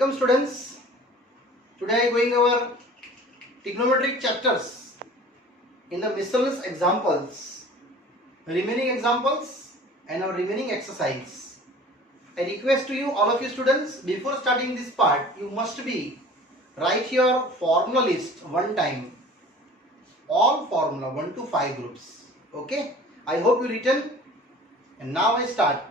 Welcome students. Today I am going over trigonometric chapters in the miscellaneous examples, remaining examples and our remaining exercise. I request to you, all of you students, before starting this part, you must be write your formula list one time. All formula 1 to 5 groups. Okay. I hope you written. And now I start.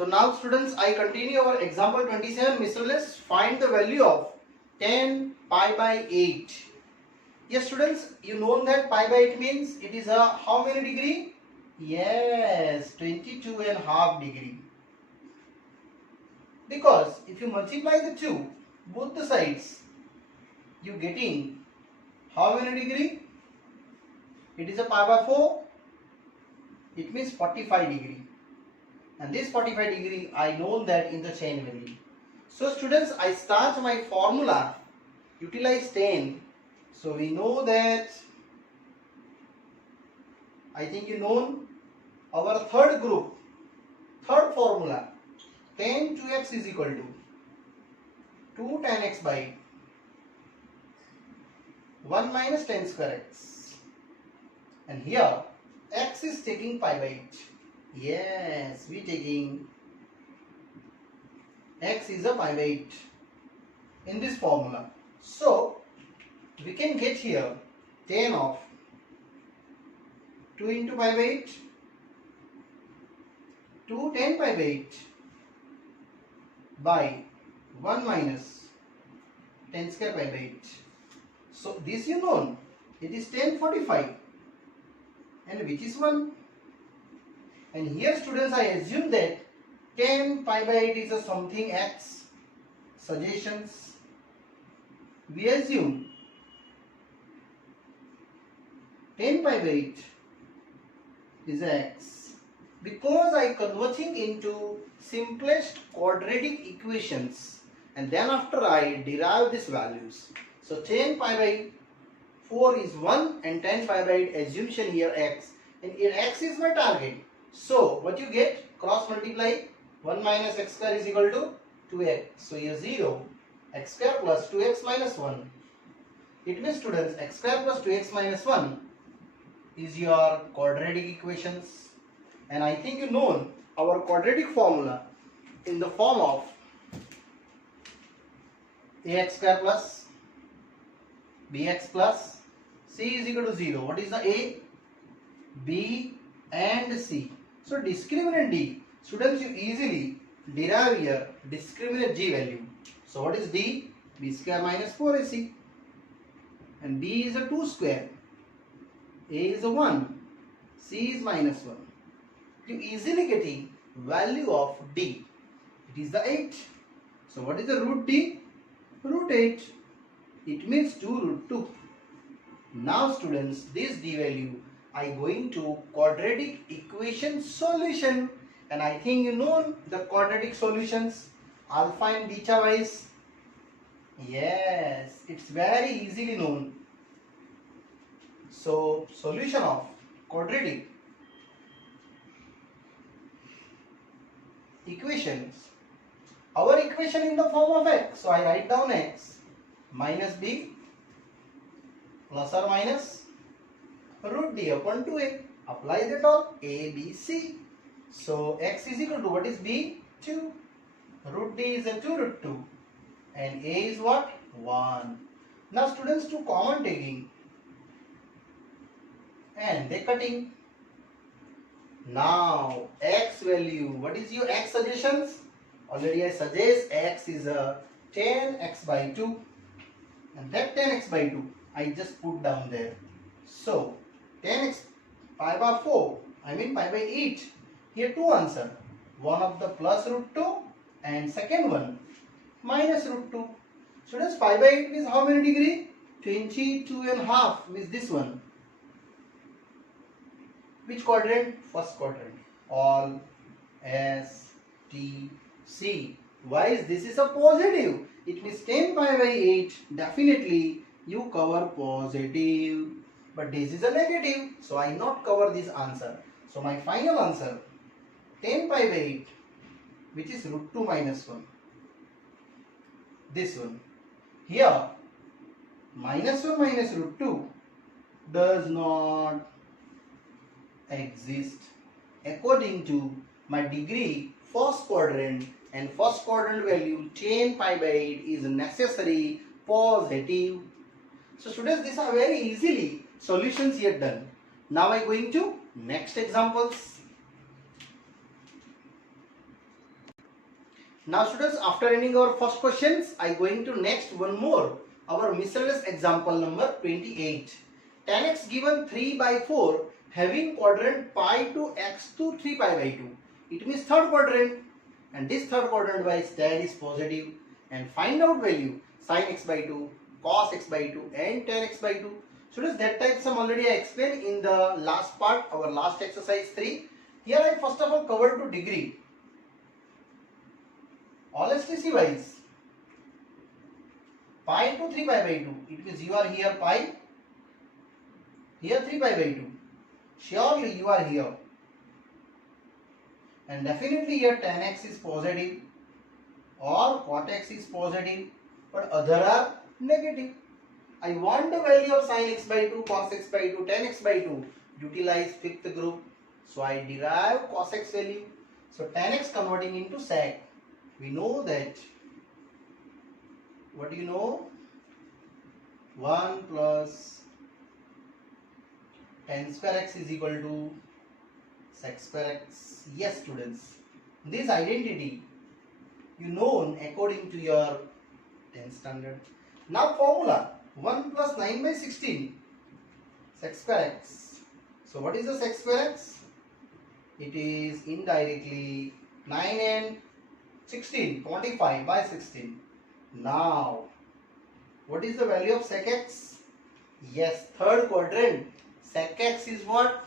So now students, I continue our example 27 miscellaneous. Find the value of 10 pi by 8. Yes students, you know that pi by 8 means it is a how many degree? Yes, 22.5 degree. Because if you multiply the two, both the sides, you getting how many degree? It is a pi by 4. It means 45 degree. And this 45 degree, I know that in the chain value. So students, I start my formula, utilize 10. So we know that, I think you know our third group, third formula, tan 2x is equal to 2 tan x by 1 minus tan square x. And here, x is taking pi by 8. Yes, we taking x is a pi by 8 in this formula. So we can get here tan of 2 into pi by 8, 2 tan pi by 8 by 1 minus tan square pi by 8. So this you know, it is tan 45 and which is 1. And here students, I assume that tan pi by 8 is a something x. Suggestions. We assume tan pi by 8 is x. Because I converting into simplest quadratic equations and then after I derive these values. So tan pi by 4 is 1 and tan pi by 8 assumption here x. And here x is my target. So what you get, cross multiply 1 minus x square is equal to 2x. So here 0, x square plus 2x minus 1. It means students, x square plus 2x minus 1 is your quadratic equations. And I think you know our quadratic formula in the form of ax square plus bx plus c is equal to 0. What is the a, b and c? So discriminant d, students, you easily derive here discriminant g value. So what is d? B square minus 4ac. And b is a 2 square. A is a 1. C is minus 1. You easily getting value of d. It is the 8. So what is the root d? Root 8. It means 2 root 2. Now students, this d value I going to quadratic equation solution, and I think you know the quadratic solutions, alpha and beta wise. Yes, it's very easily known. So solution of quadratic equations, our equation in the form of x. So I write down x minus b plus or minus root d upon 2a. Apply that all a, b, c. So x is equal to what is b? 2. Root d is a 2 root 2. And a is what? 1. Now students, to common taking and they cutting. Now x value, what is your x suggestions? Already I suggest x is a 10x by 2. And that 10x by 2 I just put down there. So 10x pi by 4, I mean pi by 8. Here two answer. One of the plus root 2 and second one minus root 2. Students, pi by 8 means how many degree? 22.5 means this one. Which quadrant? First quadrant. All S, T, C. Why is this is a positive? It means 10 pi by 8 definitely you cover positive. But this is a negative, so I not cover this answer. So my final answer 10 pi by 8, which is root 2 minus 1. this one. Here minus 1 minus root 2 does not exist according to my degree first quadrant, and first quadrant value 10 pi by 8 is necessary positive. So students, these are very easily solutions here done. Now I going to next examples. Now students, after ending our first questions, I going to next one more, our miscellaneous example number 28. Tan x given 3 by 4 having quadrant pi to x to 3 pi by 2. It means third quadrant, and this third quadrant wise tan is positive, and find out value sin x by 2, cos x by 2 and tan x by 2. Students, that type sum already I explained in the last part, our last exercise 3. Here I first of all covered to degree. All STC wise, pi to 3 pi by 2, it means you are here pi, here 3 pi by 2. Surely you are here. And definitely here tan x is positive or cot x is positive, but other are negative. I want the value of sin x by 2, cos x by 2, tan x by 2. Utilize fifth group. So I derive cos x value. So tan x converting into sec. We know that, what do you know? 1 plus tan square x is equal to sec square x. Yes students, this identity you know according to your 10th standard. Now formula 1 plus 9 by 16 sec square x. So what is the sec square x? It is indirectly 9 and 16, 25 by 16. Now what is the value of sec x? Yes, third quadrant. Sec x is what?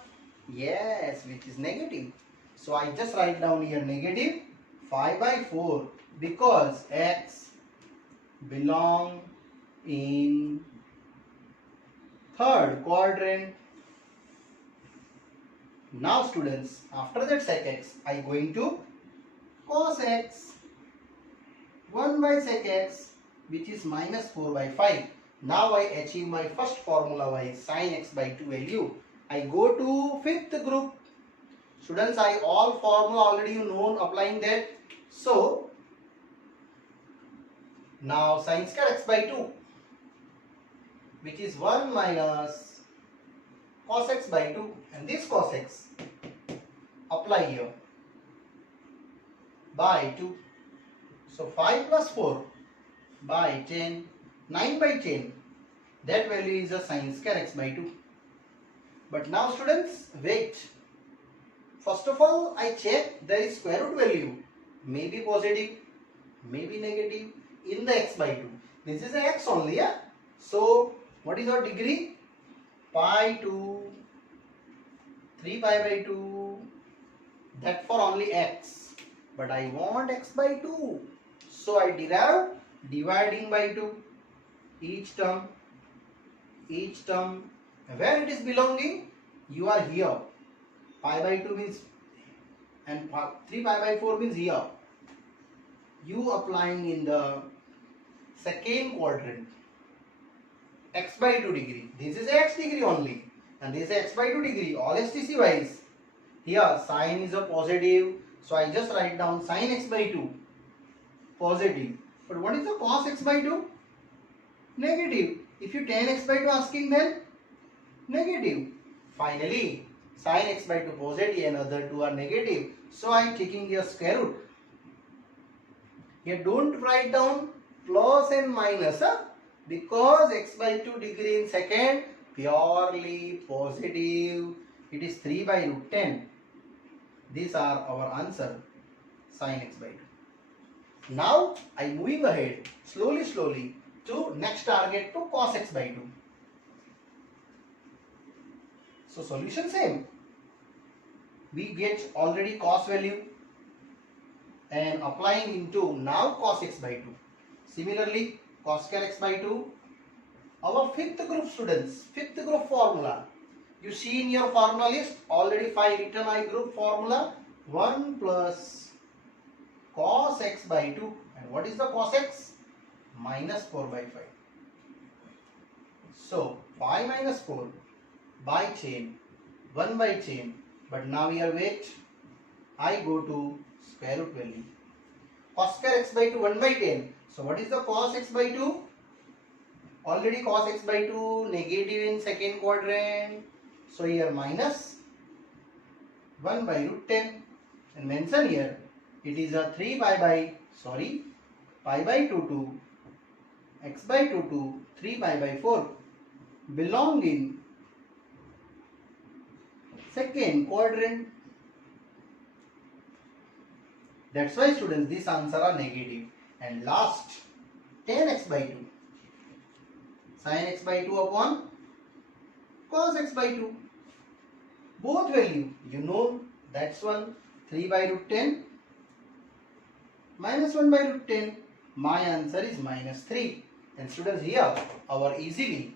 Yes, which is negative. So I just write down here negative 5 by 4 because x belong in third quadrant. Now students, after that sec x, I going to cos x. 1 by sec x, which is minus 4 by 5. Now I achieve my first formula by sin x by 2 value. I go to fifth group. Students, I all formula already you know applying that. So now sin square x by 2, which is 1 minus cos x by 2, and this cos x apply here by 2. So 5 plus 4 by 10, 9 by 10, that value is a sin square x by 2. But now students, wait. First of all, I check there is square root value, may be positive, may be negative in the x by 2. This is a x only, yeah? So what is our degree? Pi to 3 pi by 2, that for only x. But I want x by 2. So I derive dividing by 2 each term. Where it is belonging? You are here. Pi by 2 means, and 3 pi by 4 means here. You applying in the second quadrant. X by 2 degree. This is x degree only. And this is x by 2 degree. All STC wise. Here sin is a positive. So I just write down sin x by 2. Positive. But what is the cos x by 2? Negative. If you tan x by 2 asking, then negative. Finally, sin x by 2 positive and other two are negative. So I am taking your square root. Here don't write down plus and minus, because x by 2 degree in second purely positive. It is 3 by root 10. These are our answer, sin x by 2. Now I am moving ahead slowly to next target, to cos x by 2. So solution same. We get already cos value and applying into now cos x by 2. Similarly, cos square x by 2. Our fifth group students, fifth group formula. You see in your formula list already 5 written I group formula. 1 plus cos x by 2. And what is the cos x? minus 4 by 5. So 5 minus 4 by chain, 1 by chain, but now here wait, I go to square root value. Cos square x by 2, 1 by 10. So what is the cos x by 2? Already cos x by 2 negative in second quadrant. So here minus 1 by root 10. And mention here, it is a 3 pi by 2 to x by 2 to 3 pi by 4 belong in second quadrant. That's why students, this answer are negative. And last, tan x by 2, sin x by 2 upon cos x by 2. Both value you know, that's one. 3 by root 10 minus 1 by root 10. My answer is minus 3. And students, here our easily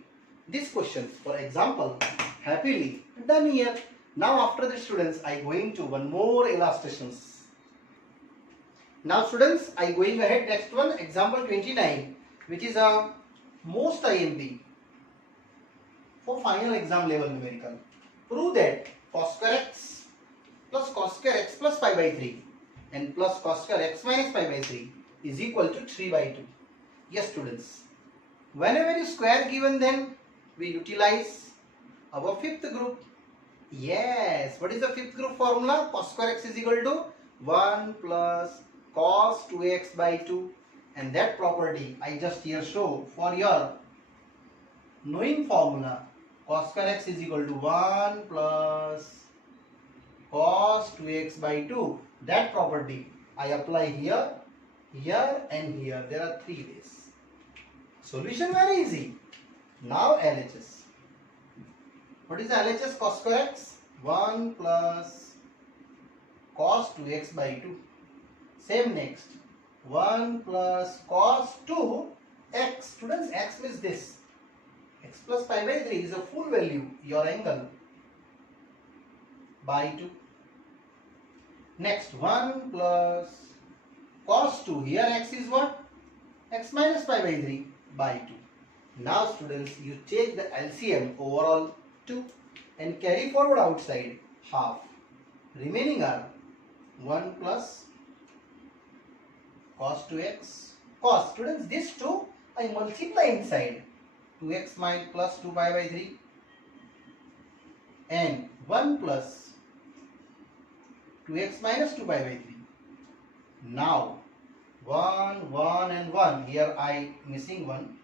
these questions, for example, happily done here. Now after this students, I going to one more illustrations. Now students, I going ahead next one, example 29, which is a most IMP for final exam level numerical. Prove that cos square x plus cos square x plus pi by 3 and plus cos square x minus pi by 3 is equal to 3 by 2. Yes students, whenever is square given, then we utilize our fifth group. Yes, what is the fifth group formula? Cos square x is equal to 1 plus cos 2x by 2, and that property I just here show for your knowing formula. Cos square x is equal to 1 plus cos 2x by 2. That property I apply here, here and here. There are 3 ways. Solution very easy. Now LHS. What is LHS? Cos square x? 1 plus cos 2x by 2. Same next. 1 plus cos 2x. Students, x means this. X plus pi by 3 is a full value, your angle, by 2. Next, 1 plus cos 2. Here x is what? X minus pi by 3 by 2. Now students, you take the LCM overall 2 and carry forward outside half. Remaining are 1 plus cos 2x. Cos, students, this 2 I multiply inside. 2x minus plus 2 pi by 3 and 1 plus 2x minus 2 pi by 3. Now 1, 1 and 1. Here I missing 1.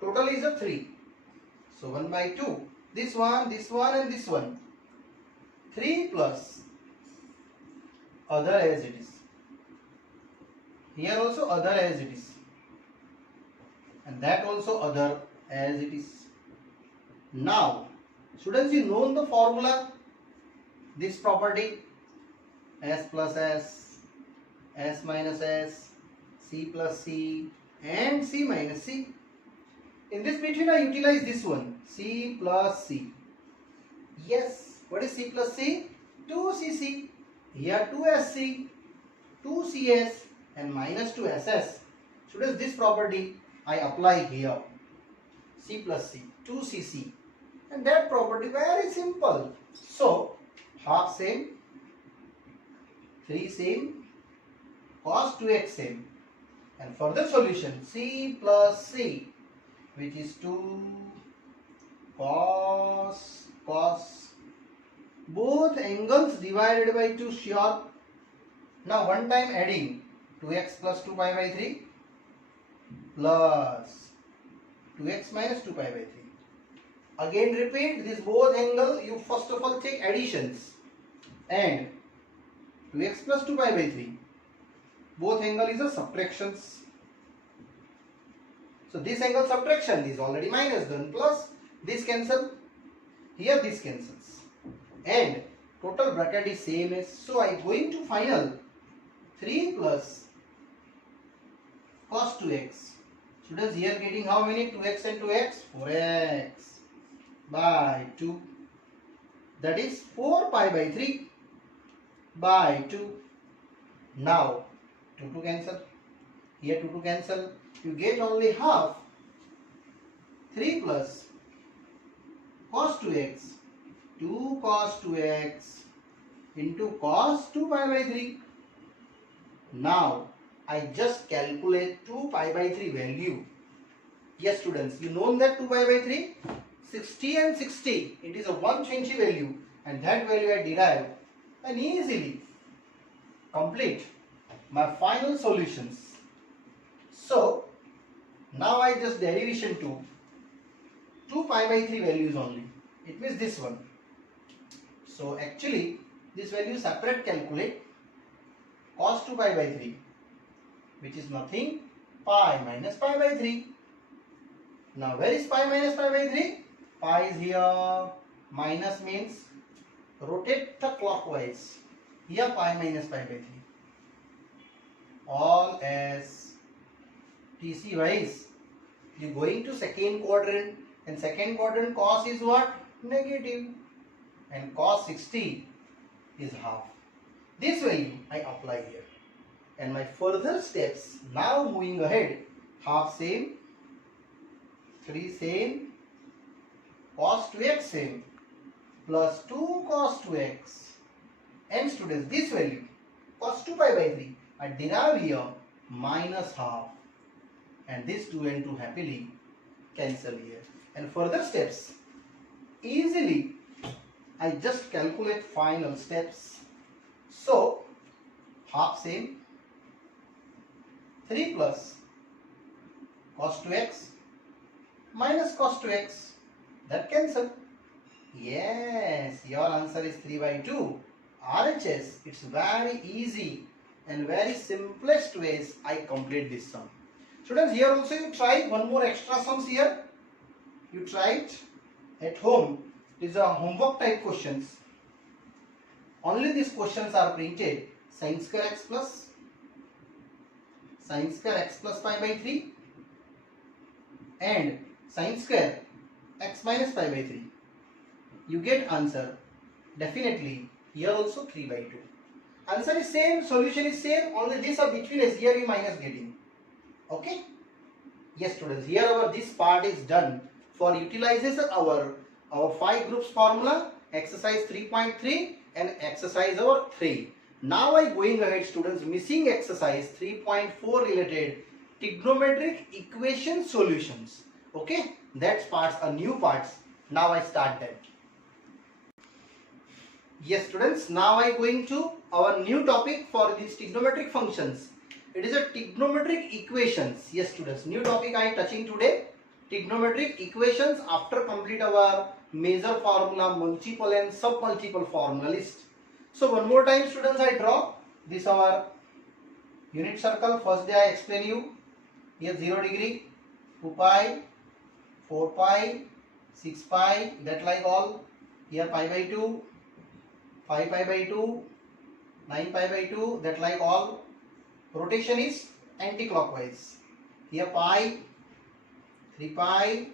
Total is a 3. So 1 by 2. This one and this one. 3 plus other as it is. Here also other as it is. And that also other as it is. Now, students, you know the formula, this property, s plus s minus s, c plus c and c minus c. In this between I utilize this one, c plus c. Yes, what is c plus c? 2cc. Here 2sc, 2cs and minus 2ss. Students, this property I apply here, c plus c, 2cc, and that property very simple. So half same, 3 same, cos 2x same, and further solution c plus c, which is 2 cos, both angles divided by 2 sure. Now one time adding 2x plus 2 pi by 3 plus 2x minus 2 pi by 3. Again repeat this both angle, you first of all take additions, and 2x plus 2 pi by 3. Both angle is a subtractions. So this angle subtraction is already minus done, plus this cancel, here this cancels, and total bracket is same as. So I going to final 3 plus cos 2x. Students, here getting how many? 2x and 2x? 4x by 2. That is 4 pi by 3 by 2. Now 2 to cancel. Here 2 to cancel. you get only half. 3 plus cos 2x, 2 cos 2x into cos 2 pi by 3. Now I just calculate 2 pi by 3 value. Yes students, you know that 2 pi by 3? 60 and 60. It is a 120 value, and that value I derive and easily complete my final solutions. So now I just derivation to 2 pi by 3 values only. It means this one. So actually this value separate calculate cos 2 pi by 3, which is nothing, pi minus pi by 3. Now where is pi minus pi by 3? Pi is here. Minus means rotate the clockwise. Here pi minus pi by 3. All as TC wise, you going to second quadrant, and second quadrant cos is what? Negative. And cos 60 is half. This value I apply here. And my further steps, now moving ahead, half same, 3 same, cos 2x same, plus 2 cos 2x. And students, this value, cos 2 pi by 3, I derive here minus half. And this 2 and 2 happily cancel here. And further steps, easily I just calculate final steps. So half same, 3 plus cos 2x minus cos 2x, that cancel. Yes, your answer is 3 by 2. RHS, it's very easy and very simplest ways I complete this sum. Students, here also you try one more extra sums here. You try it at home. These are homework type questions. Only these questions are printed. Sin square x plus pi by 3 and sin square x minus pi by 3. You get answer. Definitely here also 3 by 2. Answer is same, solution is same, only this are between us, here we minus getting. Okay? Yes students, here our this part is done. For utilizes our 5 groups formula, exercise 3.3 and exercise our 3. Now I going ahead students, missing exercise 3.4 related trigonometric equation solutions. Okay, that's parts are new parts. Now I start that. Yes students, now I going to our new topic for these trigonometric functions. It is a trigonometric equations. Yes students, new topic I am touching today. Trigonometric equations after complete our major formula, multiple and sub-multiple formula list. So one more time students, I draw this our unit circle. First day I explain you. Here 0 degree, 2 pi, 4 pi, 6 pi, that like all. Here pi by 2, 5 pi by 2, 9 pi by 2, that like all. Rotation is anti-clockwise. Here pi, 3 pi,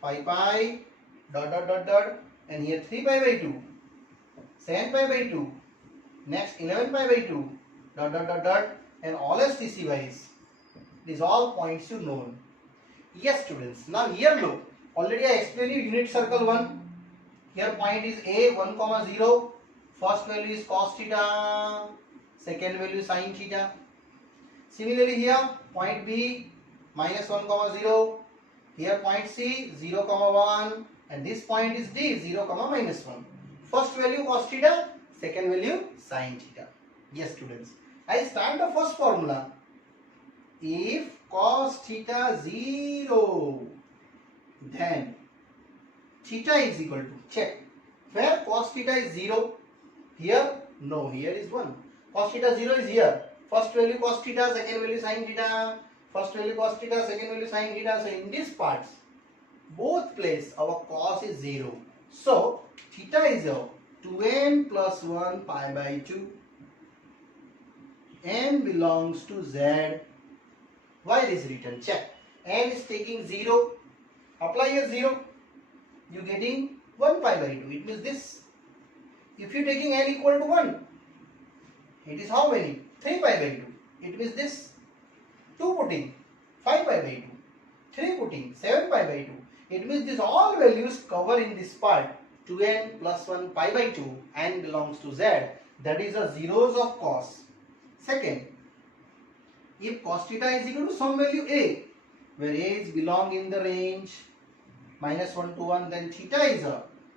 5 pi, dot dot dot dot, and here 3 pi by 2, 7 pi by 2, next 11 pi by 2, dot dot dot dot, and all as TC wise. These all points you know. Yes students, now here look, already I explained you unit circle 1. Here point is A, 1 comma 0, first value is cos theta, second value sin theta. Similarly here point B, minus 1 comma 0, here point C, 0 comma 1, and this point is D, 0 comma minus 1. First value cos theta, second value sin theta. Yes students, I start the first formula. If cos theta 0, then theta is equal to, check, where cos theta is 0, here, no, here is 1. Cos theta 0 is here. First value cos theta, second value sin theta. First value cos theta, second value sin theta. So in these parts, both place our cos is 0. So theta is 2n plus 1 pi by 2. N belongs to Z. Why is written? Check. N is taking 0. Apply here 0. You getting 1 pi by 2. It means this. If you taking n equal to 1, it is how many? 3 pi by 2. It means this. 2 putting. 5 pi by 2. 3 putting 7 pi by 2. It means these all values cover in this part 2n plus 1 pi by 2 and belongs to z. That is the zeros of cos. Second, if cos theta is equal to some value a, where a is belong in the range -1 to 1, then theta is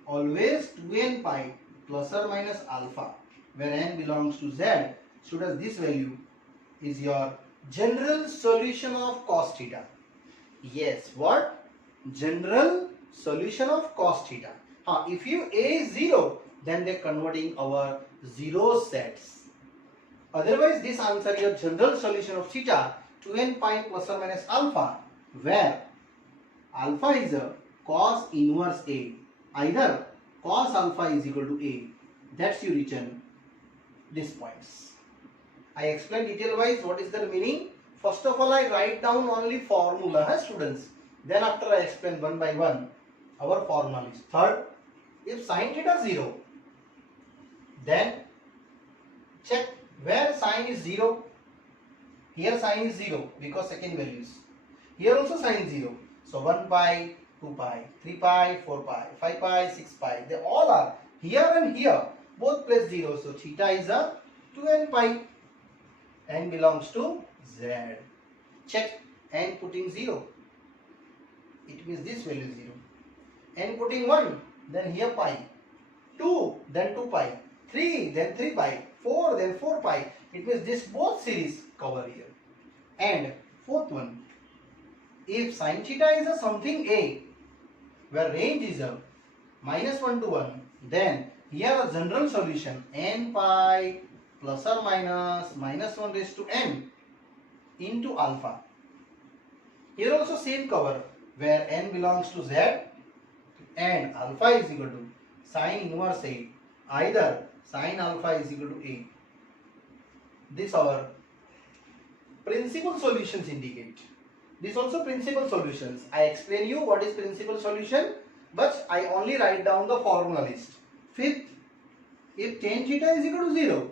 always 2n pi plus or minus alpha, where n belongs to z. So does this value is your general solution of cos theta. Yes, what? General solution of cos theta. If you a is 0, then they are converting our zero sets. Otherwise, this answer your general solution of theta 2n pi plus or minus alpha, where alpha is a cos inverse a. Either cos alpha is equal to a. That's you written these points. I explain detail wise what is the meaning. First of all, I write down only formula, students. Then after I explain one by one our formula is. Third, if sin theta 0, then check where sin is 0. Here sin is 0 because second values. Here also sin 0. So 1 pi, 2 pi, 3 pi, 4 pi, 5 pi, 6 pi. They all are here and here. Both place 0. So theta is a 2n pi. N belongs to z. Check n putting 0. It means this value is 0. N putting 1. Then here pi. 2. Then 2 pi. 3. Then 3 pi. 4. Then 4 pi. It means this both series cover here. And fourth one. If sin theta is a something a, where range is a -1 to 1, then here a general solution n pi plus or minus -1 raised to n into alpha. Here also same cover, where n belongs to z and alpha is equal to sin inverse a. Either sin alpha is equal to a. This our principal solutions indicate. This also principal solutions. I explain you what is principal solution, but I only write down the formula list. Fifth, if tan theta is equal to 0,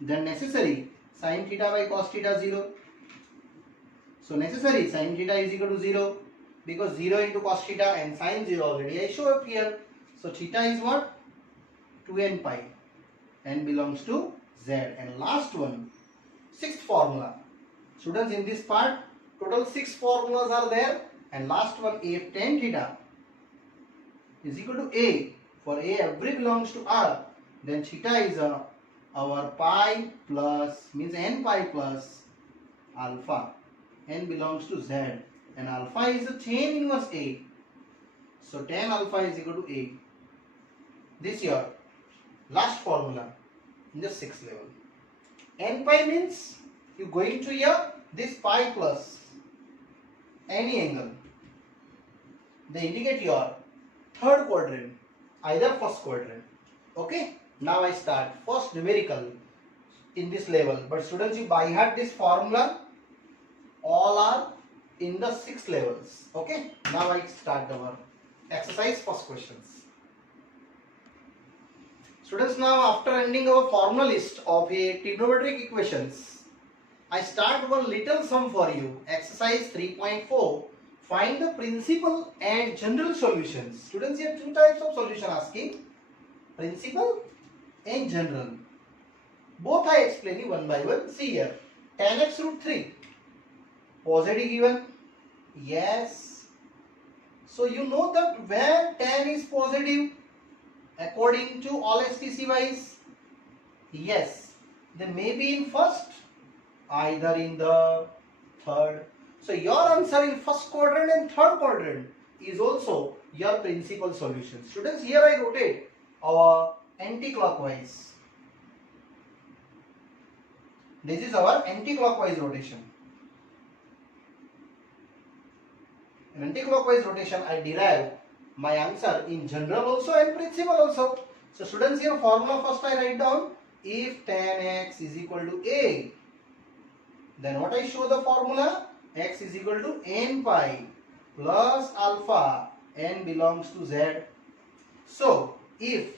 then necessary sin theta by cos theta 0. So necessary sin theta is equal to 0, because 0 into cos theta and sin 0 already I show up here. So theta is what? 2n pi. N belongs to z. And last one, sixth formula. Students, in this part total 6 formulas are there, and last one, if tan theta is equal to a, for a every belongs to r, then theta is our pi plus, means n pi plus alpha. N belongs to z, and alpha is a tan inverse a. So tan alpha is equal to a. This your last formula in the 6th level. N pi means you going to here this pi plus any angle. They indicate your third quadrant, either first quadrant. Okay. Now I start first numerical in this level. But students, you by heart this formula. All are in the 6 levels. Okay. Now I start our exercise first questions. Students, now after ending our formula list of a trigonometric equations, I start one little sum for you. Exercise 3.4. Find the principal and general solutions. Students, here 2 types of solution asking. Principal and general. Both I explain you one by one. See here. Tan x root 3. Positive given. Yes. So you know that where tan is positive according to all STC wise. Yes. Then maybe in first, either in the third. So your answer in first quadrant and third quadrant is also your principal solution. Students, here I rotate our anti-clockwise. This is our anti-clockwise rotation. In anti-clockwise rotation, I derive my answer in general also and principal also. So students, here formula first I write down. If tan x is equal to a, then what I show the formula? X is equal to n pi plus alpha. N belongs to z. So if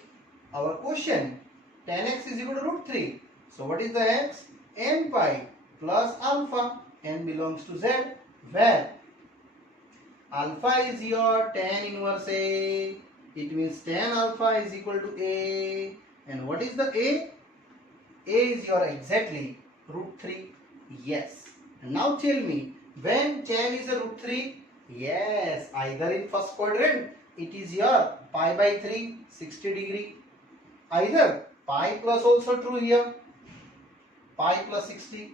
our question tan x is equal to root 3, so what is the x? N pi plus alpha. n belongs to Z, where alpha is your tan inverse A. It means tan alpha is equal to A. And what is the A? A is your exactly root 3. Yes. And now tell me, when tan is a root 3? Yes, either in first quadrant, it is your pi by 3, 60 degree. Either pi plus also true here, pi plus 60.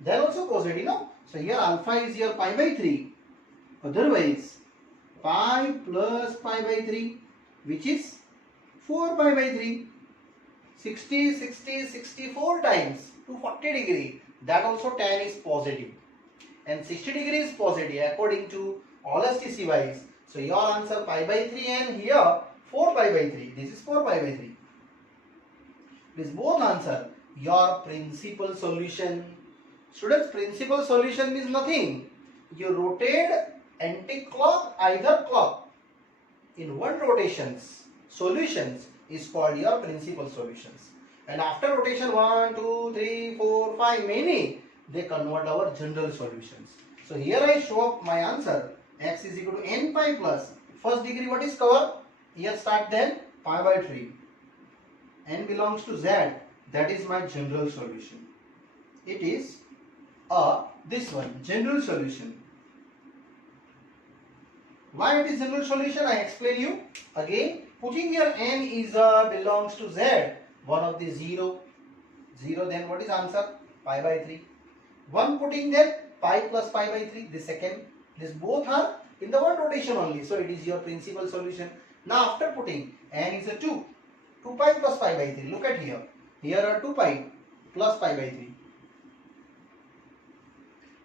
Then also positive, no? So here alpha is your pi by 3. Otherwise, pi plus pi by 3, which is 4 pi by 3. 60, 60, 64 times to 40 degree. That also tan is positive. And 60 degree is positive according to elasticity wise. So your answer pi by 3 and here 4 pi by 3. This is 4 pi by 3. This both answer your principal solution. Students, principal solution means nothing. You rotate anti-clock, either clock. In one rotations, solutions is called your principal solutions. And after rotation 1, 2, 3, 4, 5, many, they convert our general solutions. So here I show up my answer. X is equal to n pi plus. First degree what is covered? Here start then pi by 3. N belongs to Z. That is my general solution. It is this one, general solution. Why it is general solution? I explain you. Again, putting here n is belongs to Z. One of the 0. 0, then what is answer? Pi by 3. 1 putting there, pi plus pi by 3. The second. This both are in the one rotation only. So it is your principal solution. Now after putting, n is a 2. 2 pi plus pi by 3. Look at here. Here are 2 pi plus pi by 3.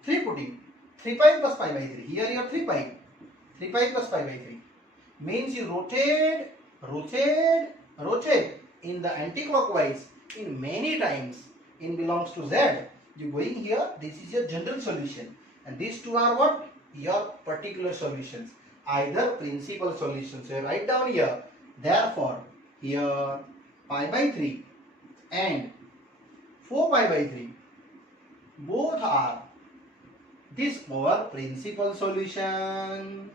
3 putting. 3 pi plus pi by 3. Here you have 3 pi. 3 pi plus pi by 3. Means you rotate in the anti-clockwise in many times. In belongs to Z. You going here. This is your general solution. And these two are what? Your particular solutions. Either principal solutions. So you write down here. Therefore, here pi by 3 and 4 pi by 3 both are this our principal solution.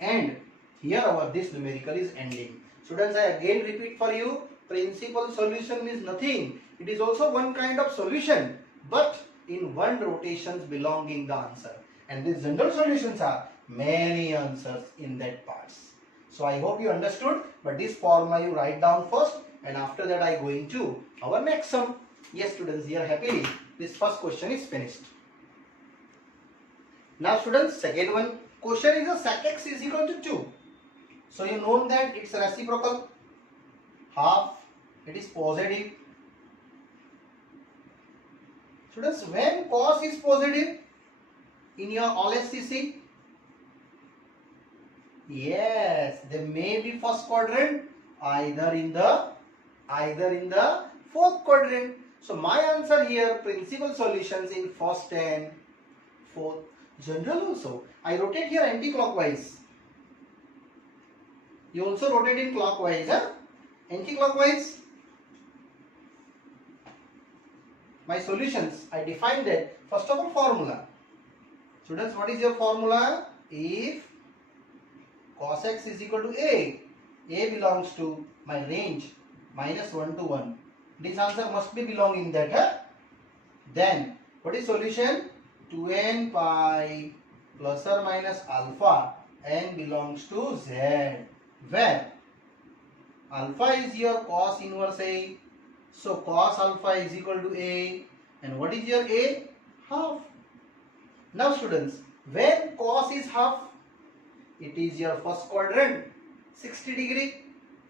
And here our this numerical is ending. Students, I again repeat for you, principal solution means nothing. It is also one kind of solution, but in one rotations belonging the answer. And these general solutions are many answers in that parts. So I hope you understood, but this formula you write down first, and after that I go into our next sum. Yes students, here happily this first question is finished. Now students, second one. Question is a sec x is equal to 2. So you know that it's reciprocal. Half. It is positive. Students, when cos is positive in your LSTC, yes, they may be first quadrant, either in the fourth quadrant. So my answer here, principal solutions in first and fourth. General also. I rotate here anti-clockwise. You also rotate in clockwise, huh? Anti-clockwise. My solutions, I defined that. First of all, formula. Students, what is your formula? If cos x is equal to A belongs to my range minus 1 to 1. This answer must be belong in that, huh? Then, what is solution? 2n pi plus or minus alpha n belongs to Z, where alpha is your cos inverse A. So cos alpha is equal to A, and what is your A? Half. Now students, when cos is half, it is your first quadrant 60 degree,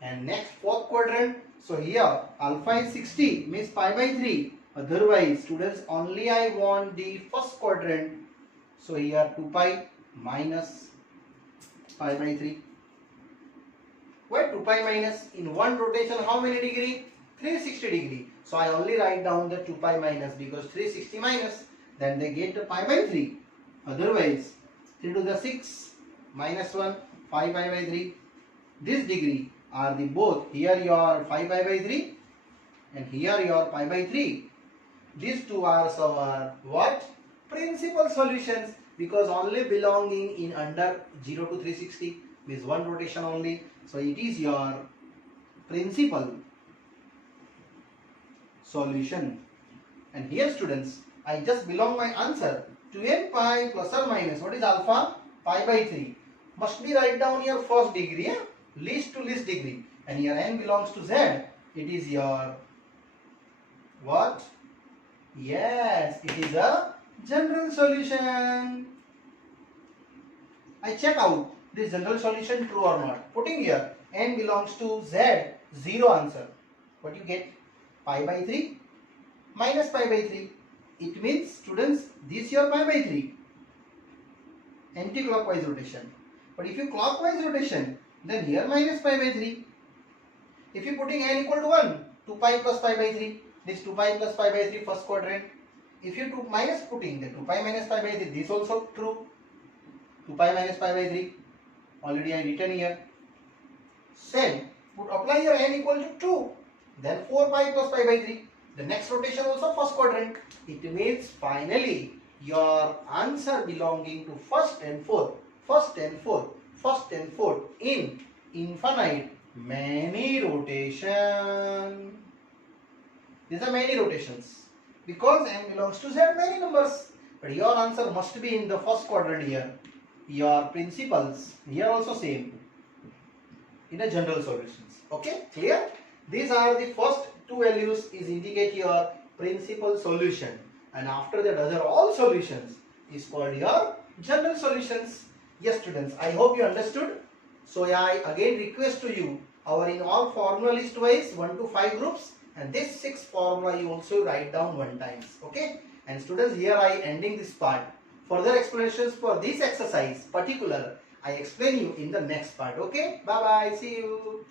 and next fourth quadrant. So here alpha is 60 means pi by 3. Otherwise students, only I want the first quadrant. So here 2 pi minus pi by 3. Why 2 pi minus? In one rotation how many degree? 360 degree. So I only write down the 2 pi minus because 360 minus, then they get the pi by 3. Otherwise 3 to the 6 minus 1, 5 pi by 3. This degree are the both. Here your 5 pi by 3 and here your pi by 3. these two are our what? Principal solutions, because only belonging in under 0 to 360 is one rotation only. So it is your principal solution. And here students, I just belong my answer to n pi plus or minus. What is alpha? Pi by 3. Must be write down your first degree, least to least degree. And here n belongs to z. It is your what? Yes, it is a general solution. I check out this general solution true or not. Putting here n belongs to z, 0 answer. What you get? Pi by 3 minus pi by 3. It means students, this your pi by 3. Anti-clockwise rotation. But if you clockwise rotation, then here minus pi by 3. If you putting n equal to 1, 2 pi plus pi by 3. This 2 pi plus pi by 3 first quadrant. If you minus putting the 2 pi minus pi by 3, this also true. 2 pi minus pi by 3. Already I written here. Same. Put apply your n equal to 2. Then 4 pi plus pi by 3. The next rotation also first quadrant. It means finally your answer belonging to first and fourth. First and fourth. First and fourth in infinite many rotation. These are many rotations. Because n belongs to z, many numbers. But your answer must be in the first quadrant here. Your principles here also same. In a general solutions. Okay, clear? These are the first two values is indicate your principal solution, and after that other all solutions is called your general solutions. Yes students, I hope you understood. So I again request to you, our in all formula list wise 1 to 5 groups, and this 6 formula you also write down one times. Okay, and students, here I ending this part. Further explanations for this exercise particular I explain you in the next part. Okay, bye bye, see you.